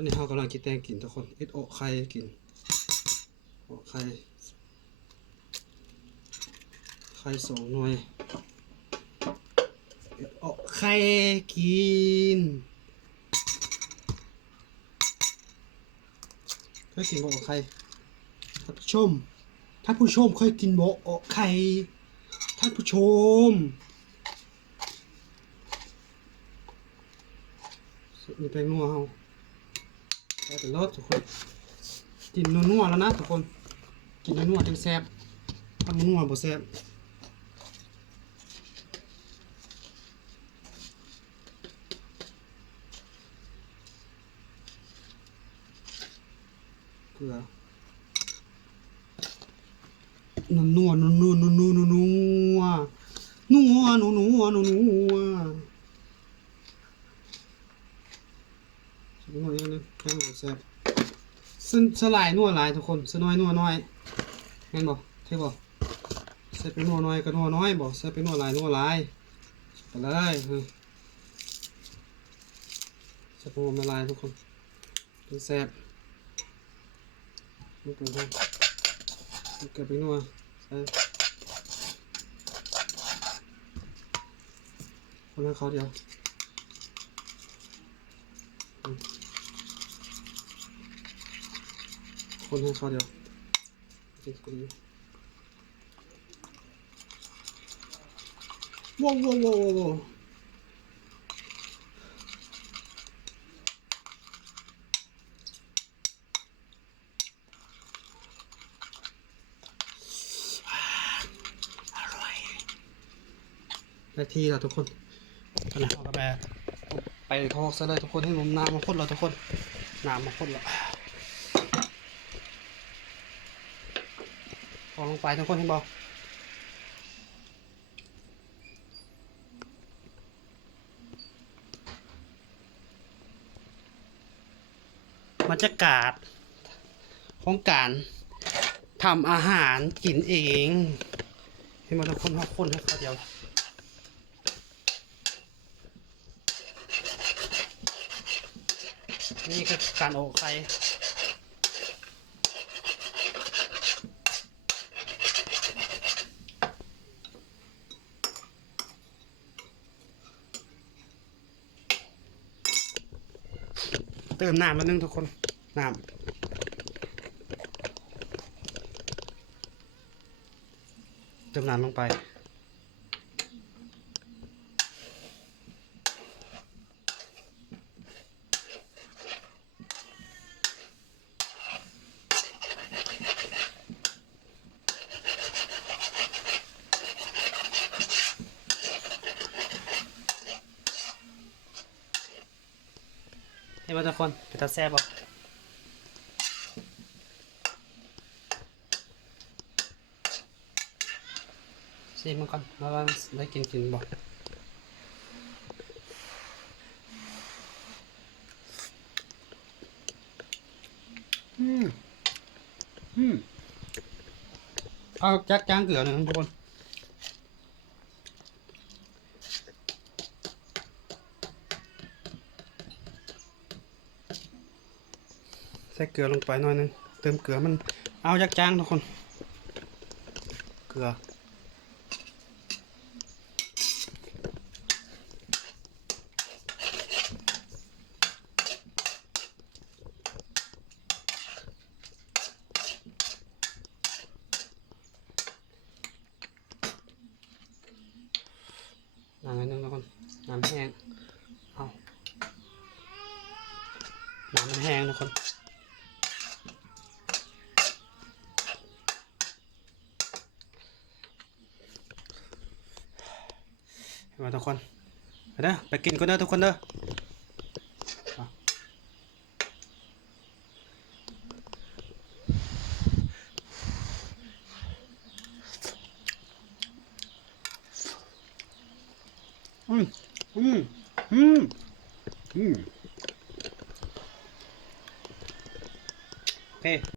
อนนี้เรากำลังกินแตงกินทุกคนเอ็ดโอไข่กินโอไข่2 หน่วยเอ็ดโอไข่กินเคยกินโอไข่ท่านผู้ชมเคยกินโอไข่ท่านผู้ชมมีแป้งนัวเฮาใส่เป็นรสทุกคนกินนัวๆแล้วนะทุกคนกินนัวๆจังแซ่บทำนัวบ่แซ่บเกลือนัวอย่างนึงแค่หมูแซ่บสลายนัวหลายทุกคนสน้อยนัวน้อยเห็นบ่เท่บ่ใส่ไปนัวน้อยก็นัวน้อยบ่ใส่ไปนัวหลายไปเลยใส่ไปละลายทุกคนแซ่บนี่เป็นไงเกิดไปนัวใส่คนให้เขาเดียวคนให้เขาเดียวจิกรีว้าวได้ที่แล้วทุกคนตอนนี้เอากระแบไปพอกซะเลยทุกคนให้นมน้ำมาข้นแล้วทุกคนน้ำมาข้นแล้วพอลงไปทุกคนเห็นบ่บรรยากาศของการทำอาหารกินเองให้มาทุกคนให้คนให้เขาเดียวนี่คือการโอไข่เติมน้ำมานึงทุกคนน้ำเติมน้ำลงไปให้มาทุกคนไปตัดแซ่บบ่ชิมมันก่อนแล้วได้กินบ่เอาจักจางเกลือหนึ่งทุกคนใส่เกลือลงไปหน่อยนึงเติมเกลือมันเอาจักจางทุกคนเกลือน้ำนิดนึงทุกคนน้ำแห้งเอาน้ำมันแห้งทุกคนมาทุกคนไปเด้อไปกินกันเด้อทุกคนเด้อโอเค